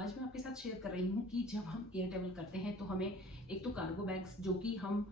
आज मैं आपके साथ शेयर कर रही हूँ कि जब हम एयर ट्रेवल करते हैं तो हमें एक तो कार्गो बैग्स जो कि हम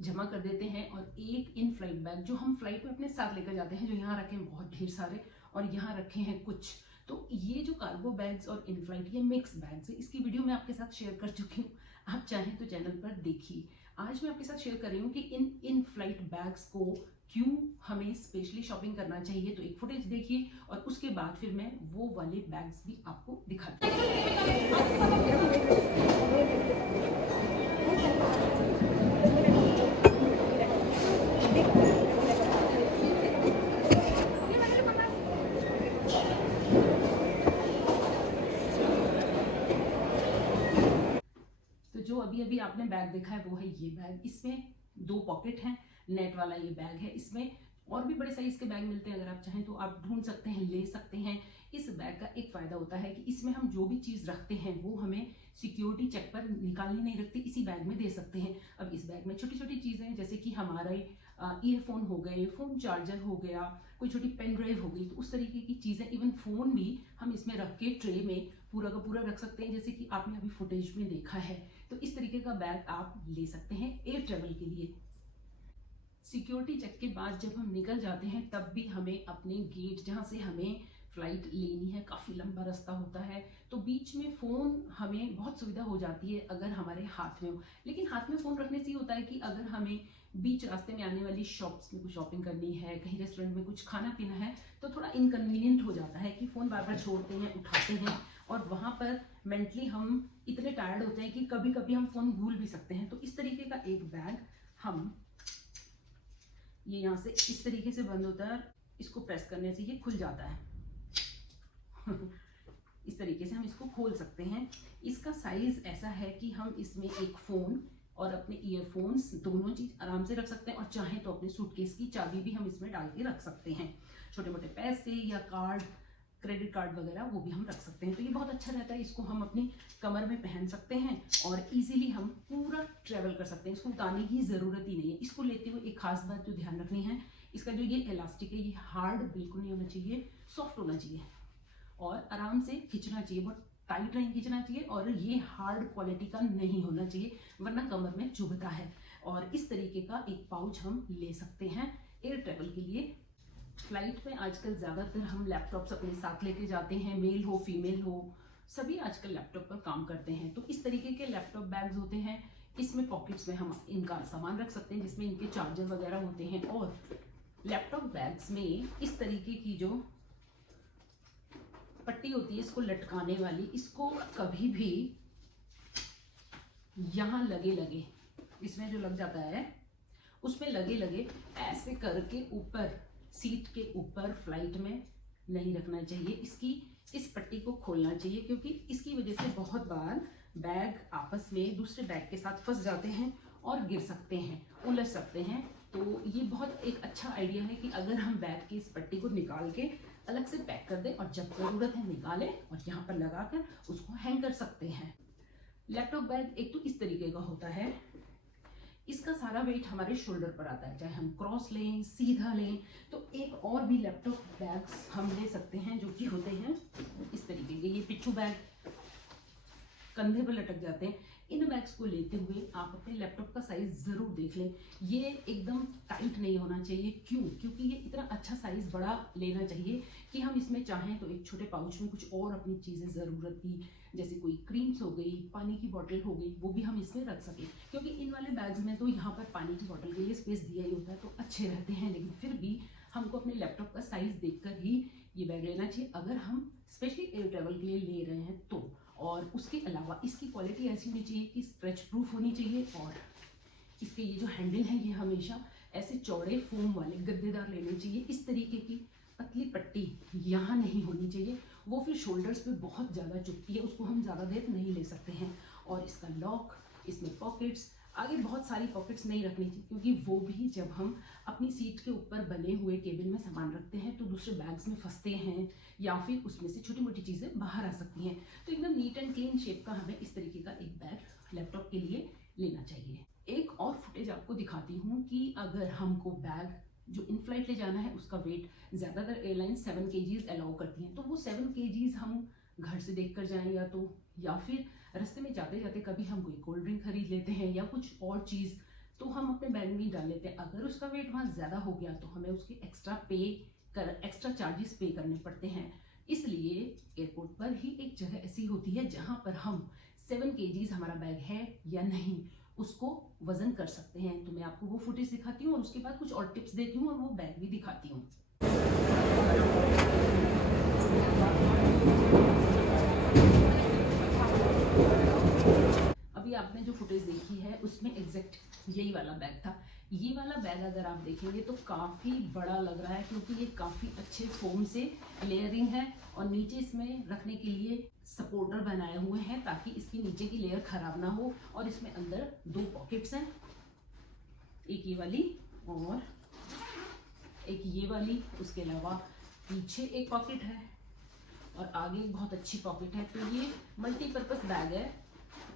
जमा कर देते हैं और एक इन फ्लाइट बैग जो हम फ्लाइट में अपने साथ लेकर जाते हैं, जो यहाँ रखे हैं बहुत ढेर सारे और यहाँ रखे हैं कुछ। तो ये जो कार्गो बैग्स और इन फ्लाइट ये मिक्स बैग्स है, इसकी वीडियो मैं आपके साथ शेयर कर चुकी हूँ। आप चाहें तो चैनल पर देखिए। आज मैं आपके साथ शेयर कर रही हूँ कि इन फ्लाइट बैग्स को क्यों हमें स्पेशली शॉपिंग करना चाहिए। तो एक फुटेज देखिए और उसके बाद फिर मैं वो वाले बैग्स भी आपको दिखाती हूँ। तो जो अभी अभी आपने बैग देखा है वो है ये बैग। इसमें 2 पॉकेट हैं, नेट वाला ये बैग है। इसमें और भी बड़े साइज के बैग मिलते हैं, अगर आप चाहें तो आप ढूंढ सकते हैं, ले सकते हैं। इस बैग का एक फायदा होता है कि इसमें हम जो भी चीज रखते हैं वो हमें सिक्योरिटी चेक पर निकालनी नहीं रखती, इसी बैग में दे सकते हैं। अब इस बैग में छोटी छोटी चीजें जैसे कि हमारे ईयरफोन हो गए, फोन चार्जर हो गया, कोई छोटी पेन ड्राइव हो गई, तो उस तरीके की चीजें, इवन फोन भी हम इसमें रख के ट्रे में पूरा का पूरा रख सकते हैं, जैसे कि आपने अभी फुटेज में देखा है। तो इस तरीके का बैग आप ले सकते हैं एयर ट्रेवल के लिए। सिक्योरिटी चेक के बाद जब हम निकल जाते हैं तब भी हमें अपने गेट जहां से हमें फ्लाइट लेनी है, काफी लंबा रास्ता होता है, तो बीच में फोन हमें बहुत सुविधा हो जाती है अगर हमारे हाथ में हो। लेकिन हाथ में फोन रखने से ये होता है कि अगर हमें बीच रास्ते में आने वाली शॉप्स में कुछ शॉपिंग करनी है, कहीं रेस्टोरेंट में कुछ खाना पीना है, तो थोड़ा इनकन्वीनियंट हो जाता है कि फोन बार बार छोड़ते हैं, उठाते हैं, और वहां पर मेंटली हम इतने टायर्ड होते हैं कि कभी कभी हम फोन भूल भी सकते हैं। तो इस तरीके का एक बैग हम, ये यहाँ से इस तरीके से बंद होता है, इसको प्रेस करने से ये खुल जाता है। इस तरीके से हम इसको खोल सकते हैं। इसका साइज ऐसा है कि हम इसमें एक फोन और अपने ईयरफोन्स दोनों चीज आराम से रख सकते हैं, और चाहे तो अपने सूटकेस की चाबी भी हम इसमें डाल के रख सकते हैं। छोटे मोटे पैसे या कार्ड, क्रेडिट कार्ड वगैरह वो भी हम रख सकते हैं। तो ये बहुत अच्छा रहता है, इसको हम अपनी कमर में पहन सकते हैं और इजीली हम पूरा ट्रेवल कर सकते हैं। इसको उतारने की जरूरत ही नहीं है। इसको लेते हुए एक खास बात जो ध्यान रखनी है, इसका जो ये इलास्टिक है ये हार्ड बिल्कुल नहीं होना चाहिए, सॉफ्ट होना चाहिए और आराम से खींचना चाहिए, बहुत टाइट नहीं खींचना चाहिए, और ये हार्ड क्वालिटी का नहीं होना चाहिए वरना कमर में चुभता है। और इस तरीके का एक पाउच हम ले सकते हैं एयर ट्रेवल के लिए। फ्लाइट में आजकल ज्यादातर हम लैपटॉप्स अपने साथ लेके जाते हैं, मेल हो फीमेल हो, सभी आजकल लैपटॉप पर काम करते हैं। तो इस तरीके के लैपटॉप बैग्स होते हैं, इसमें पॉकेट्स में हम इनका सामान रख सकते हैं जिसमें इनके चार्जर वगैरह होते हैं। और लैपटॉप बैग्स में इस तरीके की जो पट्टी होती है इसको लटकाने वाली, इसको कभी भी यहां लगे लगे, इसमें जो लग जाता है उसमें लगे लगे ऐसे करके ऊपर, सीट के ऊपर फ्लाइट में नहीं रखना चाहिए। इसकी इस पट्टी को खोलना चाहिए, क्योंकि इसकी वजह से बहुत बार बैग आपस में दूसरे बैग के साथ फंस जाते हैं और गिर सकते हैं, उलझ सकते हैं। तो ये बहुत एक अच्छा आइडिया है कि अगर हम बैग की इस पट्टी को निकाल के अलग से पैक कर दें और जब जरूरत है निकालें और यहाँ पर लगाकर उसको हैंग कर सकते हैं। लैपटॉप बैग एक तो इस तरीके का होता है, इसका सारा वेट हमारे शोल्डर पर आता है, चाहे हम क्रॉस लें सीधा लें। तो एक और भी लैपटॉप बैग्स हम ले सकते हैं जो कि होते हैं इस तरीके के, ये पिट्ठू बैग कंधे पर लटक जाते हैं। इन बैग्स को लेते हुए आप अपने लैपटॉप का साइज जरूर देख लें, ये एकदम टाइट नहीं होना चाहिए। क्यों? क्योंकि ये इतना अच्छा साइज बड़ा लेना चाहिए कि हम इसमें चाहें तो एक छोटे पाउच में कुछ और अपनी चीजें जरूरत की, जैसे कोई क्रीम्स हो गई, पानी की बोतल हो गई, वो भी हम इसमें रख सकें। क्योंकि इन वाले बैग्स में तो यहाँ पर पानी की बोतल के लिए स्पेस दिया ही होता है, तो अच्छे रहते हैं, लेकिन फिर भी हमको अपने लैपटॉप का साइज देखकर ही ये बैग लेना चाहिए अगर हम स्पेशली एयर ट्रेवल के लिए ले रहे हैं तो। और उसके अलावा इसकी क्वालिटी ऐसी होनी चाहिए कि स्ट्रेच प्रूफ होनी चाहिए, और इसके ये जो हैंडल है ये हमेशा ऐसे चौड़े फोम वाले गद्देदार लेने चाहिए। इस तरीके की पतली पट्टी यहाँ नहीं होनी चाहिए, वो फिर शोल्डर्स पे बहुत ज़्यादा चुभती है, उसको हम ज़्यादा देर नहीं ले सकते हैं। और इसका लॉक, इसमें पॉकेट्स, आगे बहुत सारी पॉकेट्स नहीं रखनी चाहिए, क्योंकि वो भी जब हम अपनी सीट के ऊपर बने हुए केबिन में सामान रखते हैं तो दूसरे बैग्स में फंसते हैं या फिर उसमें से छोटी मोटी चीज़ें बाहर आ सकती हैं। तो एकदम नीट एंड क्लीन शेप का हमें इस तरीके का एक बैग लैपटॉप के लिए लेना चाहिए। एक और फुटेज आपको दिखाती हूँ कि अगर हमको बैग जो इन फ्लाइट ले जाना है उसका वेट, ज़्यादातर एयरलाइन 7 kgs अलाउ करती हैं, तो वो 7 kgs हम घर से देख कर जाएं या फिर रास्ते में जाते जाते कभी हम कोई कोल्ड ड्रिंक खरीद लेते हैं या कुछ और चीज़, तो हम अपने बैग में ही डाल लेते हैं। अगर उसका वेट वहाँ ज़्यादा हो गया तो हमें उसके एक्स्ट्रा चार्जेस पे करने पड़ते हैं। इसलिए एयरपोर्ट पर ही एक जगह ऐसी होती है जहाँ पर हम 7 kgs हमारा बैग है या नहीं उसको वजन कर सकते हैं। तो मैं आपको वो फुटेज दिखाती हूँ और उसके बाद कुछ और टिप्स देती हूँ और वो बैग भी दिखाती हूँ। अभी आपने जो फुटेज देखी है उसमें एग्जैक्ट यही वाला बैग था। ये वाला बैग अगर आप देखेंगे तो काफ़ी बड़ा लग रहा है क्योंकि ये काफ़ी अच्छे फोम से लेयरिंग है और नीचे इसमें रखने के लिए सपोर्टर बनाए हुए हैं ताकि इसकी नीचे की लेयर खराब ना हो। और इसमें अंदर 2 पॉकेट्स हैं, एक ये वाली और एक ये वाली, उसके अलावा पीछे एक पॉकेट है और आगे एक बहुत अच्छी पॉकेट है। तो ये मल्टीपर्पज़ बैग है।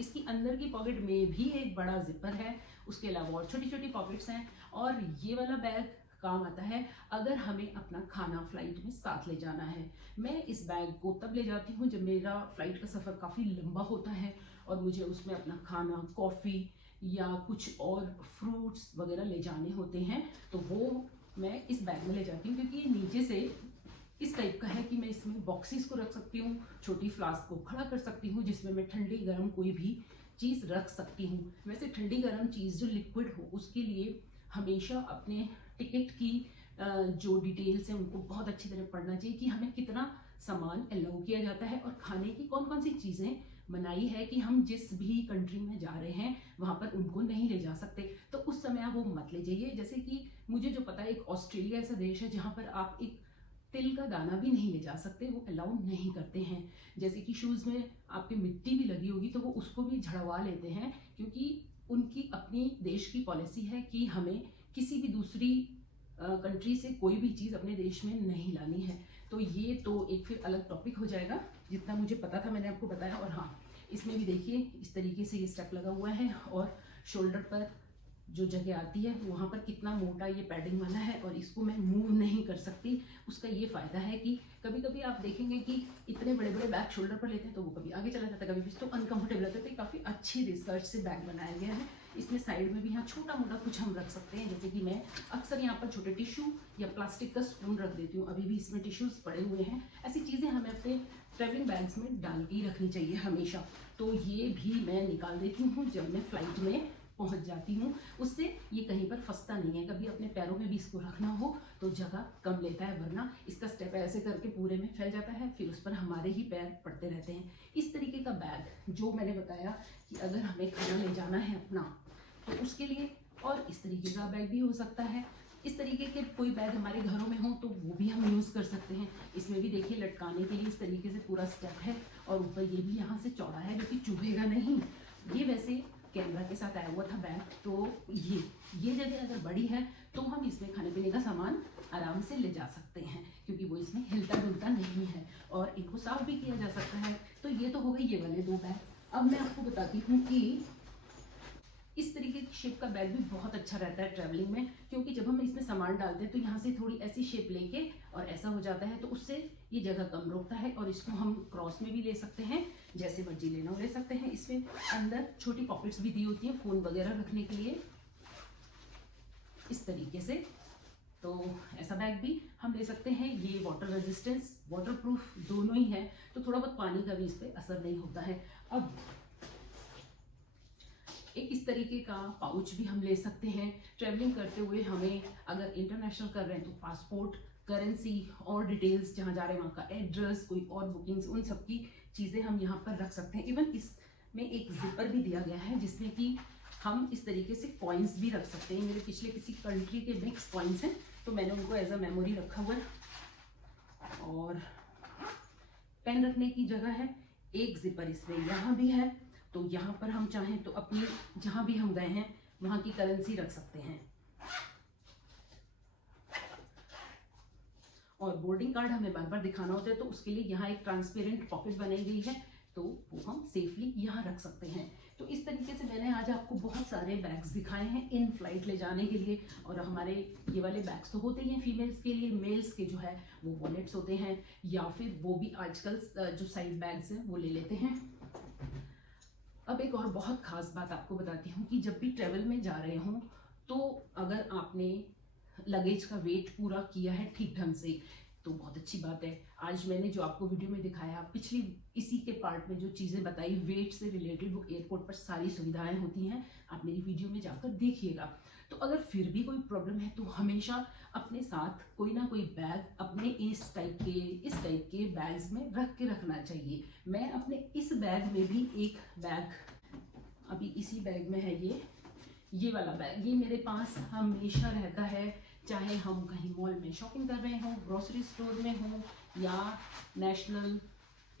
इसकी अंदर की पॉकेट में भी एक बड़ा जिपर है, उसके अलावा और छोटी छोटी पॉकेट्स हैं। और ये वाला बैग काम आता है अगर हमें अपना खाना फ्लाइट में साथ ले जाना है। मैं इस बैग को तब ले जाती हूँ जब मेरा फ्लाइट का सफ़र काफ़ी लंबा होता है और मुझे उसमें अपना खाना, कॉफ़ी या कुछ और फ्रूट्स वगैरह ले जाने होते हैं, तो वो मैं इस बैग में ले जाती हूँ क्योंकि ये नीचे से इस टाइप का है कि मैं इसमें बॉक्सेस को रख सकती हूँ, छोटी फ्लास्क को खड़ा कर सकती हूँ जिसमें मैं ठंडी गर्म कोई भी चीज़ रख सकती हूँ। वैसे ठंडी गर्म चीज़ जो लिक्विड हो उसके लिए हमेशा अपने टिकट की जो डिटेल्स हैं उनको बहुत अच्छी तरह पढ़ना चाहिए कि हमें कितना सामान अलाउ किया जाता है और खाने की कौन कौन सी चीज़ें मनाही है कि हम जिस भी कंट्री में जा रहे हैं वहाँ पर उनको नहीं ले जा सकते, तो उस समय आप वो मत ले जाइए। जैसे कि मुझे जो पता है एक ऑस्ट्रेलिया ऐसा देश है जहाँ पर आप एक तिल का दाना भी नहीं ले जा सकते, वो अलाउ नहीं करते हैं। जैसे कि शूज़ में आपके मिट्टी भी लगी होगी तो वो उसको भी झड़वा लेते हैं क्योंकि उनकी अपनी देश की पॉलिसी है कि हमें किसी भी दूसरी कंट्री से कोई भी चीज़ अपने देश में नहीं लानी है। तो ये तो एक फिर अलग टॉपिक हो जाएगा, जितना मुझे पता था मैंने आपको बताया। और हाँ, इसमें भी देखिए इस तरीके से ये स्टेप लगा हुआ है और शोल्डर पर जो जगह आती है वहाँ पर कितना मोटा ये पैडिंग वाला है और इसको मैं मूव नहीं कर सकती। उसका ये फ़ायदा है कि कभी कभी आप देखेंगे कि इतने बड़े बड़े बैग शोल्डर पर लेते हैं तो वो कभी आगे चला जाता है, कभी तो अनकंफर्टेबल लगता है। तो काफ़ी अच्छी रिसर्च से बैग बनाया गया है। इसमें साइड में भी यहाँ छोटा मोटा कुछ हम रख सकते हैं, जैसे कि मैं अक्सर यहाँ पर छोटे टिश्यू या प्लास्टिक का स्पून रख देती हूँ। अभी भी इसमें टिश्यूज़ पड़े हुए हैं। ऐसी चीज़ें हमें अपने ट्रैवलिंग बैग्स में डाल के ही रखनी चाहिए हमेशा। तो ये भी मैं निकाल देती हूँ जब मैं फ़्लाइट में पहुंच जाती हूँ, उससे ये कहीं पर फंसता नहीं है। कभी अपने पैरों में भी इसको रखना हो तो जगह कम लेता है, वरना इसका स्टेप ऐसे करके पूरे में फैल जाता है, फिर उस पर हमारे ही पैर पड़ते रहते हैं। इस तरीके का बैग जो मैंने बताया कि अगर हमें खाना ले जाना है अपना तो उसके लिए, और इस तरीके का बैग भी हो सकता है। इस तरीके के कोई बैग हमारे घरों में हो तो वो भी हम यूज़ कर सकते हैं। इसमें भी देखिए लटकाने के लिए इस तरीके से पूरा स्टेप है और ऊपर ये भी यहाँ से चौड़ा है जो कि चुभेगा नहीं। ये वैसे कैमरा के साथ आया हुआ था बैग, तो ये जगह अगर बड़ी है तो हम इसमें खाने पीने का सामान आराम से ले जा सकते हैं क्योंकि वो इसमें हिलता डुलता नहीं है और इनको साफ भी किया जा सकता है। तो ये तो हो गई ये वाले 2 बैग। अब मैं आपको बताती हूँ कि इस तरीके की शेप का बैग भी बहुत अच्छा रहता है ट्रैवलिंग में, क्योंकि जब हम इसमें सामान डालते हैं तो यहाँ से थोड़ी ऐसी शेप लेके और ऐसा हो जाता है, तो उससे ये जगह कम रोकता है और इसको हम क्रॉस में भी ले सकते हैं, जैसे मर्जी लेना हो ले सकते हैं। इसमें अंदर छोटी पॉकेट्स भी दी होती हैं फ़ोन वगैरह रखने के लिए इस तरीके से। तो ऐसा बैग भी हम ले सकते हैं। ये वाटर रेजिस्टेंस, वाटर प्रूफ दोनों ही है, तो थोड़ा बहुत पानी का भी इस पर असर नहीं होता है। अब एक इस तरीके का पाउच भी हम ले सकते हैं ट्रैवलिंग करते हुए। हमें अगर इंटरनेशनल कर रहे हैं तो पासपोर्ट, करेंसी और डिटेल्स जहाँ जा रहे हैं वहाँ का एड्रेस, कोई और बुकिंग्स, उन सब की चीज़ें हम यहाँ पर रख सकते हैं। इवन इसमें एक जिपर भी दिया गया है जिसमें कि हम इस तरीके से कॉइन्स भी रख सकते हैं। मेरे पिछले किसी कंट्री के मिक्स कॉइन्स हैं तो मैंने उनको एज अ मेमोरी रखा हुआ है। और पेन रखने की जगह है, एक जिपर इसमें यहाँ भी है, तो यहाँ पर हम चाहें तो अपनी जहाँ भी हम गए हैं वहाँ की करेंसी रख सकते हैं। और बोर्डिंग कार्ड हमें बार बार दिखाना होता है तो उसके लिए यहाँ एक ट्रांसपेरेंट पॉकेट बनाई गई है तो वो हम सेफली यहाँ रख सकते हैं। तो इस तरीके से मैंने आज आपको बहुत सारे बैग्स दिखाए हैं इन फ्लाइट ले जाने के लिए। और हमारे ये वाले बैग्स तो होते ही हैं फीमेल्स के लिए, मेल्स के जो है वो वॉलेट्स होते हैं, या फिर वो भी आजकल जो साइड बैग्स हैं वो ले लेते हैं। अब एक और बहुत खास बात आपको बताती हूँ कि जब भी ट्रेवल में जा रहे हों तो अगर आपने लगेज का वेट पूरा किया है ठीक ढंग से तो बहुत अच्छी बात है। आज मैंने जो आपको वीडियो में दिखाया, पिछली इसी के पार्ट में जो चीज़ें बताई वेट से रिलेटेड, वो एयरपोर्ट पर सारी सुविधाएं होती हैं, आप मेरी वीडियो में जाकर देखिएगा। तो अगर फिर भी कोई प्रॉब्लम है तो हमेशा अपने साथ कोई ना कोई बैग अपने इस टाइप के बैग्स में रख के रखना चाहिए। मैं अपने इस बैग में भी एक बैग, अभी इसी बैग में है ये वाला बैग, ये मेरे पास हमेशा रहता है, चाहे हम कहीं मॉल में शॉपिंग कर रहे हों, ग्रोसरी स्टोर में हों, या नेशनल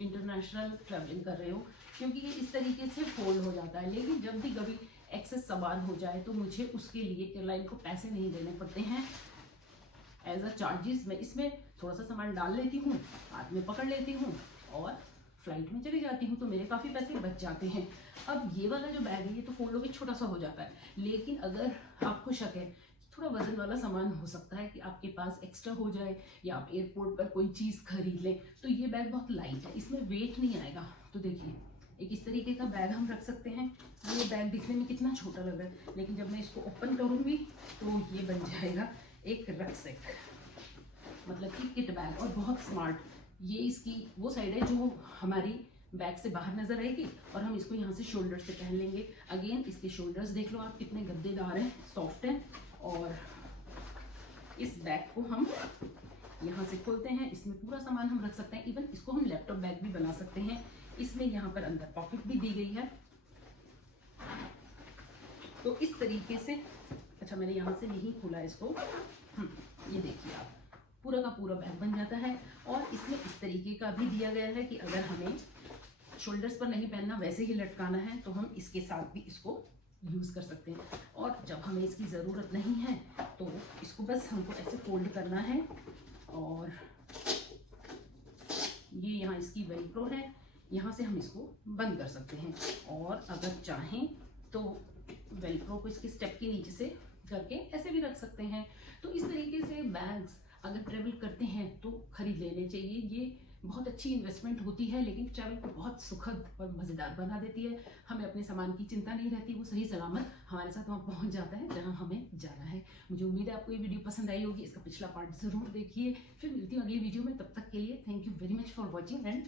इंटरनेशनल ट्रैवलिंग कर रहे हो, क्योंकि ये इस तरीके से फोल्ड हो जाता है। लेकिन जब भी कभी एक्सेस सामान हो जाए तो मुझे उसके लिए एयरलाइन को पैसे नहीं देने पड़ते हैं एज अ चार्जेस। मैं इसमें थोड़ा सा सामान डाल लेती हूँ, हाथ में पकड़ लेती हूँ और फ्लाइट में चली जाती हूँ, तो मेरे काफ़ी पैसे बच जाते हैं। अब ये वाला जो बैग है ये तो फोल्ड होकर छोटा सा हो जाता है, लेकिन अगर आपको शक है थोड़ा वजन वाला सामान हो सकता है कि आपके पास एक्स्ट्रा हो जाए, या आप एयरपोर्ट पर कोई चीज़ खरीद लें, तो ये बैग बहुत लाइट है, इसमें वेट नहीं आएगा। तो देखिए एक इस तरीके का बैग हम रख सकते हैं। ये बैग दिखने में कितना छोटा लग रहा है, लेकिन जब मैं इसको ओपन करूँगी तो ये बन जाएगा एक रक्सैक, मतलब कि किट बैग, और बहुत स्मार्ट। ये इसकी वो साइड है जो हमारी बैग से बाहर नजर आएगी, और हम इसको यहाँ से शोल्डर से पहन लेंगे। अगेन इसके शोल्डर्स देख लो आप कितने गद्देदार हैं, सॉफ्ट हैं। और इस बैग को हम यहाँ से खोलते हैं, इसमें पूरा सामान हम रख सकते हैं, इवन इसको हम लैपटॉप बैग भी बना सकते हैं। इसमें यहाँ पर अंदर पॉकेट भी दी गई है। तो इस तरीके से, अच्छा मैंने यहाँ से नहीं खोला इसको, ये देखिए आप, पूरा का पूरा बैग बन जाता है। और इसमें इस तरीके का भी दिया गया है कि अगर हमें शोल्डर्स पर नहीं पहनना, वैसे ही लटकाना है, तो हम इसके साथ भी इसको यूज़ कर सकते हैं। और जब हमें इसकी ज़रूरत नहीं है तो इसको बस हमको ऐसे फोल्ड करना है, और ये यहाँ इसकी वेलक्रो है, यहाँ से हम इसको बंद कर सकते हैं। और अगर चाहें तो वेलक्रो को इसके स्टेप के नीचे से करके ऐसे भी रख सकते हैं। तो इस तरीके से बैग्स अगर ट्रेवल करते हैं तो खरीद लेने चाहिए। ये बहुत अच्छी इन्वेस्टमेंट होती है, लेकिन ट्रैवल को बहुत सुखद और मज़ेदार बना देती है। हमें अपने सामान की चिंता नहीं रहती, वो सही सलामत हमारे साथ वहाँ पहुँच जाता है जहाँ हमें जाना है। मुझे उम्मीद है आपको ये वीडियो पसंद आई होगी। इसका पिछला पार्ट ज़रूर देखिए। फिर मिलती हूँ अगली वीडियो में, तब तक के लिए thank you very much for watching and